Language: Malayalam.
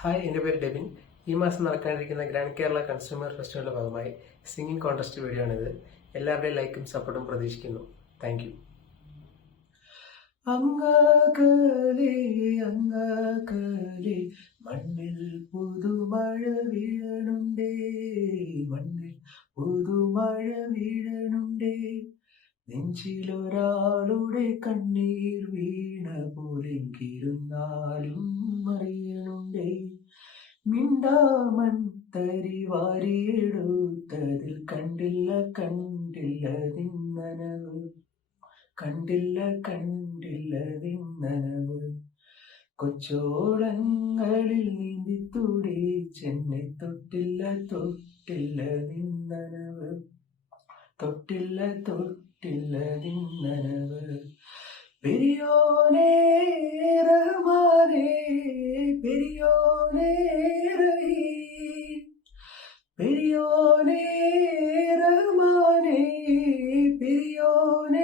ഹായ് എന്റെ പേര് ഡെബിൻ. ഈ മാസം നടക്കാനിരിക്കുന്ന ഗ്രാൻഡ് കേരള കൺസ്യൂമർ ഫെസ്റ്റിവലിന്റെ ഭാഗമായി സിംഗിങ് കോൺടെസ്റ്റ് വീഡിയോ ആണിത് എല്ലാവരുടെയും ലൈക്കും സപ്പോർട്ടും പ്രതീക്ഷിക്കുന്നു. താങ്ക് യു അങ്ങകലെ മണ്ണിൽ പുതുമഴ വീഴണുണ്ടേ മണ്ണിൽ പുതുമഴ വീഴണുണ്ടേ. നെഞ്ചിലൊരാളുടെ കണ്ണീർ വീണ പോലെങ്കിരുന്നാലും അറിയണുണ്ടേ മിണ്ടാമൺ തരി വാരിയെടുത്തതിൽ കണ്ടില്ല കണ്ടില്ല നിന്നനവ് കണ്ടില്ല കണ്ടില്ല നിന്നനവ് കൊച്ചോളങ്ങളിൽ നീന്തി തുടി ചെന്നെ തൊട്ടില്ല തൊട്ടില്ല നിന്നനവ് തൊട്ടില്ല തൊട്ടില്ല നിന്നനവ് பிரியோனே ரகுமானே பிரியோனே